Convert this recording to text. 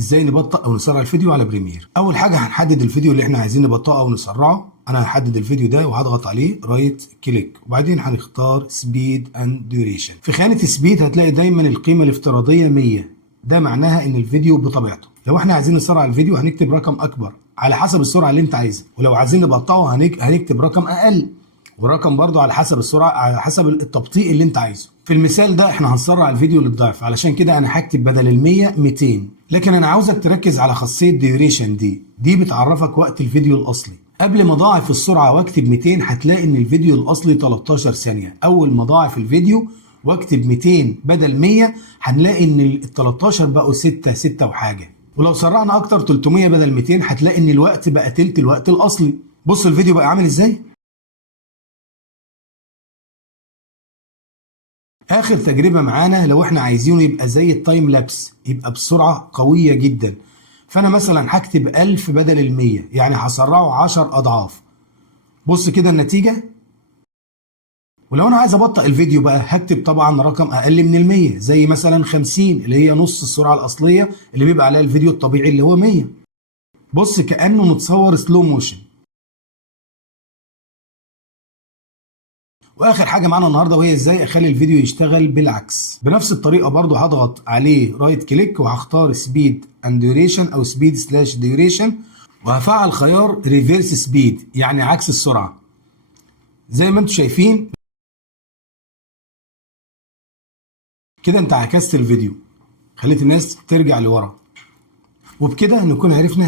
ازاي نبطئ او نسرع الفيديو على بريمير. اول حاجه هنحدد الفيديو اللي احنا عايزين نبطئه او نسرعه. انا هحدد الفيديو ده وهضغط عليه رايت كليك، وبعدين هنختار سبيد اند ديوريشن. في خانه سبيد هتلاقي دايما القيمه الافتراضيه 100، ده معناها ان الفيديو بطبيعته. لو احنا عايزين نسرع الفيديو هنكتب رقم اكبر على حسب السرعه اللي انت عايزها، ولو عايزين نبطئه هنكتب رقم اقل، والرقم برضو على حسب السرعه، على حسب التبطيء اللي انت عايزه. في المثال ده احنا هنسرع الفيديو للضعف، علشان كده انا هكتب بدل ال 100 200. لكن انا عاوزك تركز على خاصيه ديوريشن دي بتعرفك وقت الفيديو الاصلي. قبل ما اضاعف السرعه واكتب 200 هتلاقي ان الفيديو الاصلي 13 ثانيه. اول ما اضاعف الفيديو واكتب 200 بدل 100 هنلاقي ان ال 13 بقوا 6 وحاجه. ولو سرعنا اكتر 300 بدل 200 هتلاقي ان الوقت بقى تلت الوقت الاصلي. بص الفيديو بقى عامل ازاي. اخر تجربه معانا لو احنا عايزينه يبقى زي التايم لابس، يبقى بسرعه قويه جدا. فانا مثلا هكتب 1000 بدل ال 100، يعني هسرعه 10 اضعاف. بص كده النتيجه. ولو انا عايز ابطئ الفيديو بقى هكتب طبعا رقم اقل من ال 100، زي مثلا 50 اللي هي نص السرعه الاصليه اللي بيبقى عليها الفيديو الطبيعي اللي هو 100. بص كانه متصور سلو موشن. واخر حاجه معانا النهارده وهي ازاي اخلي الفيديو يشتغل بالعكس. بنفس الطريقه برضو هضغط عليه رايت كليك وهختار سبيد اند ديوريشن او سبيد سلاش ديوريشن، وهفعل خيار ريفيرس سبيد يعني عكس السرعه. زي ما انتم شايفين كده انت عكست الفيديو، خليت الناس ترجع لورا. وبكده نكون عرفنا